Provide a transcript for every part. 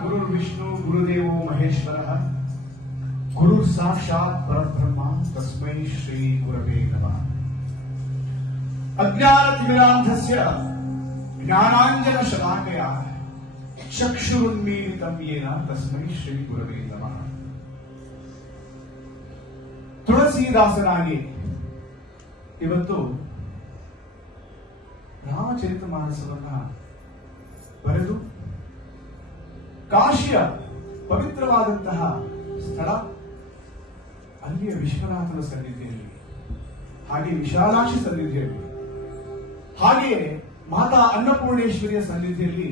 गुरुर्विष्णु गुरुदेवो महेश्वरः गुरु साक्षात् परब्रह्म तस्मै श्री गुरवे नमः। अज्ञानतिमिरान्धस्य ज्ञानाञ्जनशलाकया चक्षुरुन्मीलितं येन तस्मै श्री गुरवे नमः। ತುಳಸಿದಾಸನಾಗಿ ಇವತ್ತು ರಾಮಚರಿತಮಾನಸವನ್ನ ಬರೆದು ಕಾಶಿಯ ಪವಿತ್ರವಾದಂತಹ ಸ್ಥಳ, ಅಲ್ಲಿಯ ವಿಶ್ವನಾಥನ ಸನ್ನಿಧಿಯಲ್ಲಿ, ಹಾಗೆ ವಿಶಾಲಾಕ್ಷಿ ಸನ್ನಿಧಿಯಲ್ಲಿ, ಹಾಗೆಯೇ ಮಾತಾ ಅನ್ನಪೂರ್ಣೇಶ್ವರಿಯ ಸನ್ನಿಧಿಯಲ್ಲಿ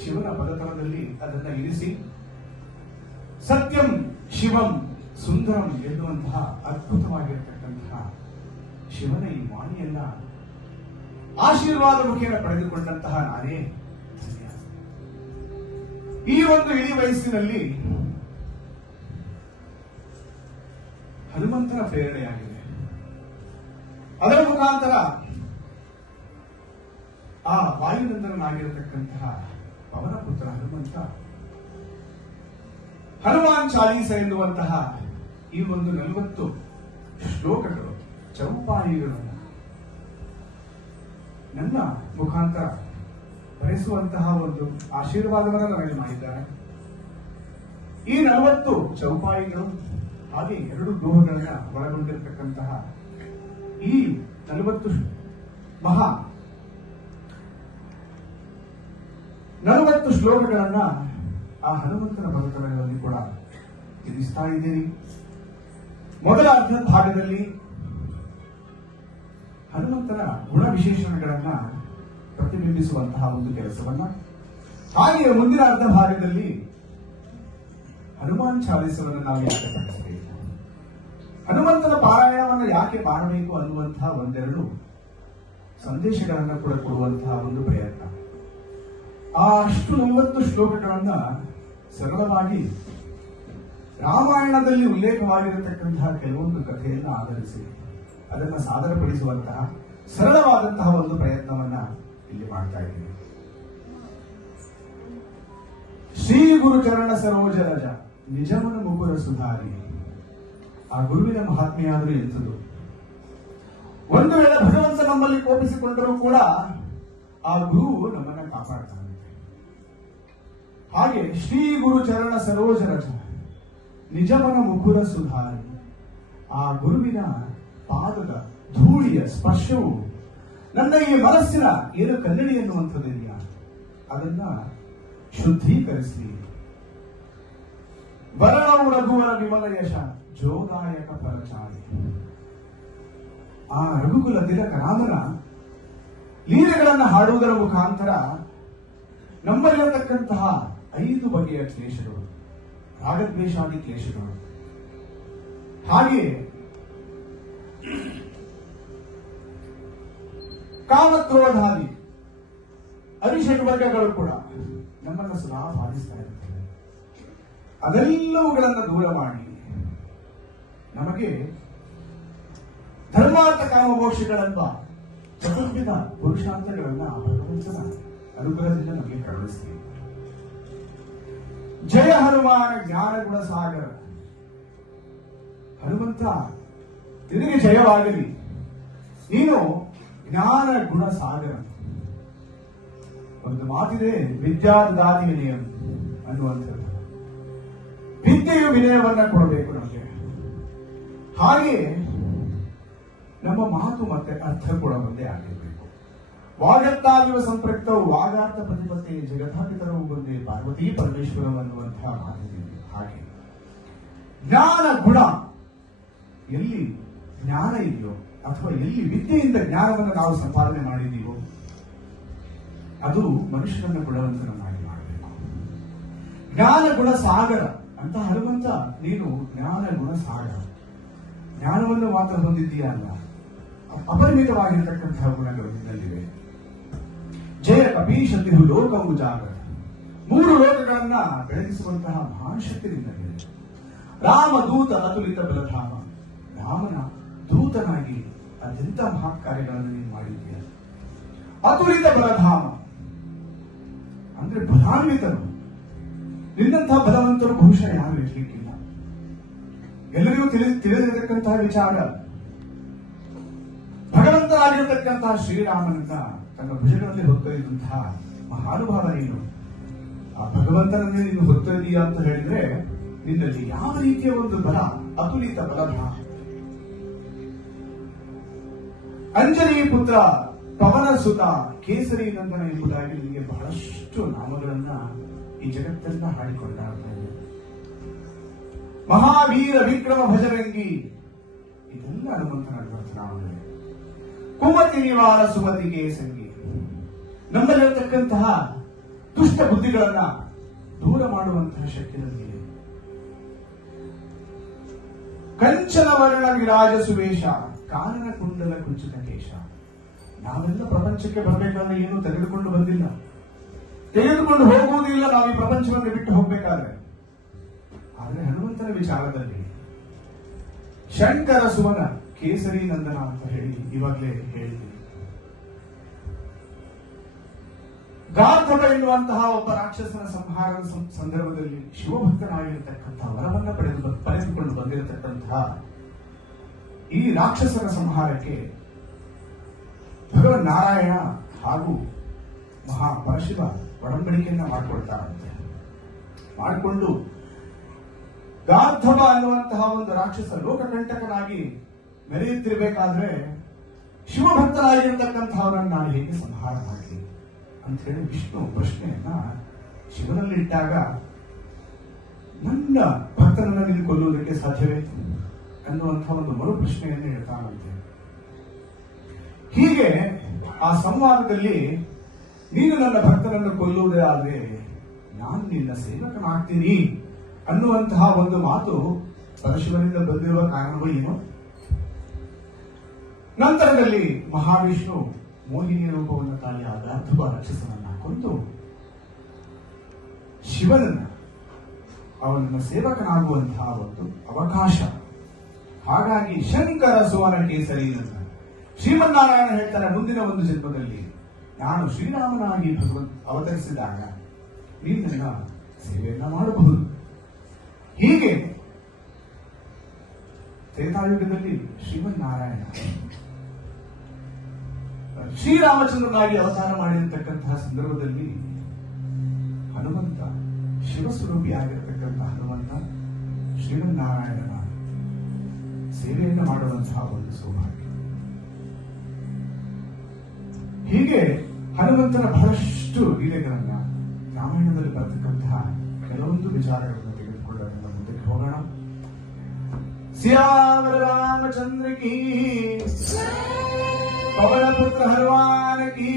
ಶಿವನ ಪದತಲದಲ್ಲಿ ಅದನ್ನ ಇರಿಸಿ ಸತ್ಯಂ ಶಿವಂ ಸುಂದರಂ ಎನ್ನುವಂತಹ ಅದ್ಭುತವಾಗಿರತಕ್ಕಂತಹ ಶಿವನ ಈ ವಾಣಿಯನ್ನ ಆಶೀರ್ವಾದ ಮುಖೇನ ಪಡೆದುಕೊಂಡಂತಹ ನಾನೇ ಧನ್ಯ. ಈ ಒಂದು ಇಳಿ ವಯಸ್ಸಿನಲ್ಲಿ ಹನುಮಂತನ ಪ್ರೇರಣೆಯಾಗಿದೆ. ಅದರ ಮುಖಾಂತರ ಆ ವಾಯುನಂದನಾಗಿರತಕ್ಕಂತಹ ಪವನಪುತ್ರ ಹನುಮಂತ ಹನುಮಾನ್ ಚಾಲೀಸ ಎನ್ನುವಂತಹ ಈ ಒಂದು 40 ಶ್ಲೋಕಗಳು, ಚೌಪಾಯಿಗಳನ್ನು ನನ್ನ ಮುಖಾಂತರ ಬರೆಸುವಂತಹ ಒಂದು ಆಶೀರ್ವಾದವನ್ನು ನನಗೆ ಮಾಡಿದ್ದಾರೆ. ಈ 40 ಚೌಪಾಯಿಗಳು ಹಾಗೆ 2 ದೋಹಗಳನ್ನ ಒಳಗೊಂಡಿರತಕ್ಕಂತಹ ಈ 40 ಶ್ಲೋಕಗಳನ್ನ ಆ ಹನುಮಂತನ ಬದುಕುಗಳಲ್ಲಿ ಕೂಡ ತಿಳಿಸ್ತಾ ಇದ್ದೀನಿ. ಮೊದಲ ಅರ್ಧ ಭಾಗದಲ್ಲಿ ಹನುಮಂತನ ಗುಣ ವಿಶೇಷಣಗಳನ್ನ ಪ್ರತಿಬಿಂಬಿಸುವಂತಹ ಒಂದು ಕೆಲಸವನ್ನ, ಹಾಗೆಯೇ ಮುಂದಿನ ಅರ್ಧ ಭಾಗದಲ್ಲಿ ಹನುಮಾನ್ ಚಾಲೀಸವನ್ನು ನಾವು ಯಾಕೆ ಪಡಿಸಬೇಕು, ಹನುಮಂತನ ಪಾರಾಯಣವನ್ನು ಯಾಕೆ ಮಾಡಬೇಕು ಅನ್ನುವಂತಹ ಒಂದೆರಡು ಸಂದೇಶಗಳನ್ನು ಕೂಡ ಕೊಡುವಂತಹ ಒಂದು ಪ್ರಯತ್ನ. ಆ ಅಷ್ಟು 40 ಶ್ಲೋಕಗಳನ್ನ ಸರಳವಾಗಿ ರಾಮಾಯಣದಲ್ಲಿ ಉಲ್ಲೇಖವಾಗಿರತಕ್ಕಂತಹ ಕೆಲವೊಂದು ಕಥೆಯನ್ನು ಆಧರಿಸಿ ಅದನ್ನು ಸಾದರಪಡಿಸುವಂತಹ ಸರಳವಾದಂತಹ ಒಂದು ಪ್ರಯತ್ನವನ್ನ ಇಲ್ಲಿ ಮಾಡ್ತಾ ಇದ್ದೀನಿ. ಶ್ರೀ ಗುರು ಚರಣ ಸರೋಜ ರಜ ನಿಜಮನ ಮುಗುರ ಸುಧಾರಿ. ಆ ಗುರುವಿನ ಮಹಾತ್ಮೆಯಾದರೂ ಎಂಥದ್ದು. ಒಂದು ವೇಳೆ ಭಗವಂತ ನಮ್ಮಲ್ಲಿ ಕೋಪಿಸಿಕೊಂಡರೂ ಕೂಡ ಆ ಗುರು ನಮ್ಮನ್ನ ಕಾಪಾಡ್ತಾನೆ. ಹಾಗೆ ಶ್ರೀ ಗುರು ಚರಣ ಸರೋಜ ರಜ ನಿಜಮನ ಮುಕುರ ಸುಧಾರಿ. ಆ ಗುರುವಿನ ಪಾದದ ಧೂಳಿಯ ಸ್ಪರ್ಶವು ನನ್ನ ಈ ಮನಸ್ಸಿನ ಏನು ಕನ್ನಡಿ ಎನ್ನುವಂಥದ್ದಿದೆಯಾ ಅದನ್ನ ಶುದ್ಧೀಕರಿಸಿ. ವರಣವು ರಘುವರ ವಿಮಲ ಯಶ ಜೋದಾಯಕ ಪರಚಾರಿ. ಆ ರಘುಕುಲ ತಿಲಕ ರಾಮನ ಲೀಲೆಗಳನ್ನು ಹಾಡುವುದರ ಮುಖಾಂತರ ನಮ್ಮಲ್ಲಿರತಕ್ಕಂತಹ 5 ಬಗೆಯ ಕ್ಲೇಶಗಳು, ರಾಗದ್ವೇಷಾದಿ ಕ್ಲೇಶಗಳು, ಹಾಗೆಯೇ ಕಾಮಕ್ರೋಧಾದಿ ಅರಿಷಡ್ವರ್ಗಗಳು ಕೂಡ ನಮ್ಮನ್ನು ಸದಾ ಬಾಧಿಸ್ತಾ ಇರುತ್ತವೆ. ಅದೆಲ್ಲವುಗಳನ್ನು ದೂರ ಮಾಡಿ ನಮಗೆ ಧರ್ಮಾರ್ಥ ಕಾಮ ಮೋಕ್ಷಗಳೆಂಬ ಚತುರ್ವಿಧ ಪುರುಷಾರ್ಥಗಳನ್ನ ಭಗವಂತನ ಅನುಗ್ರಹದಿಂದ ನಮಗೆ ಕರುಣಿಸ್ತೀವಿ. ಜಯ ಹನುಮಾನ ಜ್ಞಾನ ಗುಣ ಸಾಗರ. ಹನುಮಂತ, ನಿನಗೆ ಜಯವಾಗಲಿ. ನೀನು ಜ್ಞಾನ ಗುಣ ಸಾಗರ. ಒಂದು ಮಾತಿದೆ, ವಿದ್ಯಾದಾದಿ ವಿನಯ ಅನ್ನುವಂಥದ್ದು. ವಿದ್ಯೆಯು ವಿನಯವನ್ನ ಕೊಡಬೇಕು ನಮಗೆ. ಹಾಗೆಯೇ ನಮ್ಮ ಮಾತು ಮತ್ತೆ ಅರ್ಥ ಕೂಡ ಒಂದೇ ಆಗಿರಬೇಕು. ವಾಗರ್ತಾದಿವ ಸಂಪೃಕ್ತವು ವಾಗಾರ್ಥ ಪ್ರತಿಪತ್ತೆ ಜಗತ್ತಾಪಿತರವು ಬಂದೇ ಪಾರ್ವತಿ ಪರಮೇಶ್ವರ ಅನ್ನುವಂತಹ ಮಾತಿದೆ. ಹಾಗೆ ಜ್ಞಾನ ಗುಣ, ಎಲ್ಲಿ ಜ್ಞಾನ ಇದೆಯೋ ಅಥವಾ ಎಲ್ಲಿ ವಿದ್ಯೆಯಿಂದ ಜ್ಞಾನವನ್ನು ನಾವು ಸಂಪಾದನೆ ಮಾಡಿದ್ದೀವೋ ಅದು ಮನುಷ್ಯರನ್ನ ಗುಣವಂತನನ್ನಾಗಿ ಮಾಡಬೇಕು. ಜ್ಞಾನ ಗುಣ ಸಾಗರ ಅಂತ ಹನುಮಂತ, ನೀನು ಜ್ಞಾನ ಗುಣ ಸಾಗರ. ಜ್ಞಾನವನ್ನು ಮಾತ್ರ ಹೊಂದಿದ್ದೀಯಾ ಅಲ್ಲ, ಅಪರಿಮಿತವಾಗಿರತಕ್ಕಂತಹ ಗುಣಗಳು ನಿನ್ನಲ್ಲಿವೆ. ಜಯ ಕಪೀಶತಿಹು ಲೋಕವು ಜಾಗರ. 3 ಲೋಕಗಳನ್ನ ಬೆಳಗಿಸುವಂತಹ ಮಹಾನ್ ಶಕ್ತಿ ನಿನ್ನಲ್ಲಿದೆ. ರಾಮದೂತ ಅತುಲಿತ ಬಲಧಾಮ. ರಾಮನ ದೂತನಾಗಿ ಅತ್ಯಂತ ಮಹಾ ಕಾರ್ಯಗಳನ್ನು ನೀನು ಮಾಡಿದ್ದೀಯ. ಅತುಲಿತ ಬಲಧಾಮ ಅಂದ್ರೆ ಬಲಾನ್ವಿತನು. ನಿನ್ನಂತಹ ಬಲವಂತರು ಬಹುಶಃ ಯಾರು ಇರಲಿಕ್ಕಿಲ್ಲ. ಎಲ್ಲರಿಗೂ ತಿಳಿದಿರತಕ್ಕಂತಹ ವಿಚಾರ, ಭಗವಂತನಾಗಿರತಕ್ಕಂತಹ ಶ್ರೀರಾಮನನ್ನ ತನ್ನ ಭುಜಗಳಲ್ಲಿ ಹೊತ್ತೊಯ್ದಂತಹ ಮಹಾನುಭಾವ ನೀನು. ಆ ಭಗವಂತನನ್ನೇ ನೀನು ಹೊತ್ತೊಯ್ದೀಯ ಅಂತ ಹೇಳಿದ್ರೆ ನಿನ್ನಲ್ಲಿ ಯಾವ ರೀತಿಯ ಒಂದು ಬಲ, ಅತುಲಿತ ಬಲಧಾಮ. ಅಂಜನಿ ಪುತ್ರ ಪವನ ಸುತ ಕೇಸರಿ ನಂದನ ಎಂಬುದಾಗಿ ನಿಮಗೆ ಬಹಳಷ್ಟು ನಾಮಗಳನ್ನ ಈ ಜಗತ್ತನ್ನ ಹಾಡಿಕೊಂಡಾಡ್ತಾ ಇದೆ. ಮಹಾವೀರ ವಿಕ್ರಮ ಭಜರಂಗಿ, ಇದೆಲ್ಲ ಹನುಮಂತನ ನಾಮಗಳೇ. ಕುಮತಿ ನಿವಾರ ಸುಮತಿಗೆ ಸಂಗಿ, ನಮ್ಮಲ್ಲಿರತಕ್ಕಂತಹ ದುಷ್ಟ ಬುದ್ಧಿಗಳನ್ನ ದೂರ ಮಾಡುವಂತಹ ಶಕ್ತಿ ನಮಗೆ. ಕಂಚನ ವರ್ಣ ವಿರಾಜ ಸುವೇಶ, ಕಾನನ ಕುಂಡಲ ಕುಂಚಿತ ಕೇಶ. ನಾವೆಲ್ಲ ಪ್ರಪಂಚಕ್ಕೆ ಬರಬೇಕಾದ್ರೆ ಏನು ತೆಗೆದುಕೊಂಡು ಬಂದಿಲ್ಲ, ತೆಗೆದುಕೊಂಡು ಹೋಗುವುದಿಲ್ಲ. ನಾವು ಈ ಪ್ರಪಂಚವನ್ನು ಬಿಟ್ಟು ಹೋಗ್ಬೇಕಾದ್ರೆ. ಆದ್ರೆ ಹನುಮಂತನ ವಿಚಾರದಲ್ಲಿ ಶಂಕರ ಸುವನ ಕೇಸರಿ ನಂದನ ಅಂತ ಹೇಳಿ ಇವಾಗಲೇ ಹೇಳಿದ್ದೀನಿ. ಗಾರ್ಧಪ ಎನ್ನುವಂತಹ ಒಬ್ಬ ರಾಕ್ಷಸನ ಸಂಹಾರದ ಸಂದರ್ಭದಲ್ಲಿ ಶಿವಭಕ್ತನಾಗಿರತಕ್ಕಂತಹ ವರವನ್ನ ಪಡೆದುಕೊಂಡು ಬಂದಿರತಕ್ಕಂತಹ ಈ ರಾಕ್ಷಸನ ಸಂಹಾರಕ್ಕೆ ಭಗವನ್ ನಾರಾಯಣ ಹಾಗೂ ಮಹಾಪರಶಿವ ಒಡಂಬಡಿಕೆಯನ್ನ ಮಾಡಿಕೊಳ್ತಾರಂತೆ. ಮಾಡಿಕೊಂಡು ಗಾರ್ಧಪ ಅನ್ನುವಂತಹ ಒಂದು ರಾಕ್ಷಸ ಲೋಕಕಂಟಕನಾಗಿ ಮೆರೆಯುತ್ತಿರಬೇಕಾದ್ರೆ ಶಿವಭಕ್ತನಾಗಿರತಕ್ಕಂತಹವರನ್ನು ನಾನು ಹೇಗೆ ಸಂಹಾರ ಮಾಡಲಿ ಅಂತ ಹೇಳಿ ವಿಷ್ಣು ಪ್ರಶ್ನೆಯನ್ನ ಶಿವನಲ್ಲಿಟ್ಟಾಗ, ನನ್ನ ಭಕ್ತನನ್ನ ನೀನು ಕೊಲ್ಲುವುದಕ್ಕೆ ಸಾಧ್ಯವೇ ಅನ್ನುವಂತಹ ಒಂದು ಮರು ಪ್ರಶ್ನೆಯನ್ನು ಹೇಳ್ತಾನಂತೆ. ಹೀಗೆ ಆ ಸಂವಾದದಲ್ಲಿ ನೀನು ನನ್ನ ಭಕ್ತನನ್ನು ಕೊಲ್ಲುವುದೇ ಆದ್ರೆ ನಾನು ನಿನ್ನ ಸೇವಕನಾಗ್ತೀನಿ ಅನ್ನುವಂತಹ ಒಂದು ಮಾತು ಪರಶಿವನಿಂದ ಬಂದಿರುವ ಕಾರಣವೂ ಏನು. ನಂತರದಲ್ಲಿ ಮಹಾವಿಷ್ಣು ಮೋಹಿನಿಯ ರೂಪವನ್ನು ತಾಳಿ ಆ ಗಾರ್ಧಪ ರಾಕ್ಷಸನನ್ನ ಕೊಂದು ಶಿವನನ್ನ ಅವನನ್ನ ಸೇವಕನಾಗುವಂತಹ ಒಂದು ಅವಕಾಶ. ಹಾಗಾಗಿ ಶಂಕರ ಸುವನ ಕೇಸರಿ ನನ್ನ ಶ್ರೀಮನ್ನಾರಾಯಣ ಹೇಳ್ತಾರೆ, ಮುಂದಿನ ಒಂದು ಜನ್ಮದಲ್ಲಿ ನಾನು ಶ್ರೀರಾಮನಾಗಿ ಅವತರಿಸಿದಾಗ ನೀನು ನನ್ನ ಸೇವೆಯನ್ನ ಮಾಡಬಹುದು. ಹೀಗೆ ತ್ರೇತಾಯುಗದಲ್ಲಿ ಶ್ರೀಮನ್ನಾರಾಯಣ ಶ್ರೀರಾಮಚಂದ್ರನಾಗಿ ಅವತಾರ ಮಾಡಿರತಕ್ಕಂತಹ ಸಂದರ್ಭದಲ್ಲಿ ಹನುಮಂತ ಶಿವಸ್ವರೂಪಿಯಾಗಿರತಕ್ಕಂತಹ ಹನುಮಂತ ಶ್ರೀಮನ್ನಾರಾಯಣನ ಸೇವೆಯನ್ನು ಮಾಡುವಂತಹ ಒಂದು ಸೌಭಾಗ್ಯ. ಹೀಗೆ ಹನುಮಂತನ ಬಹಳಷ್ಟು ಲೀಲೆಗಳನ್ನ ರಾಮಾಯಣದಲ್ಲಿ ಬರತಕ್ಕಂತಹ ಕೆಲವೊಂದು ವಿಚಾರಗಳನ್ನು ತೆಗೆದುಕೊಳ್ಳೋದನ್ನ ಮುಂದಕ್ಕೆ ಹೋಗೋಣ. सियावर रामचंद्र की, पवन पुत्र हनुमान की।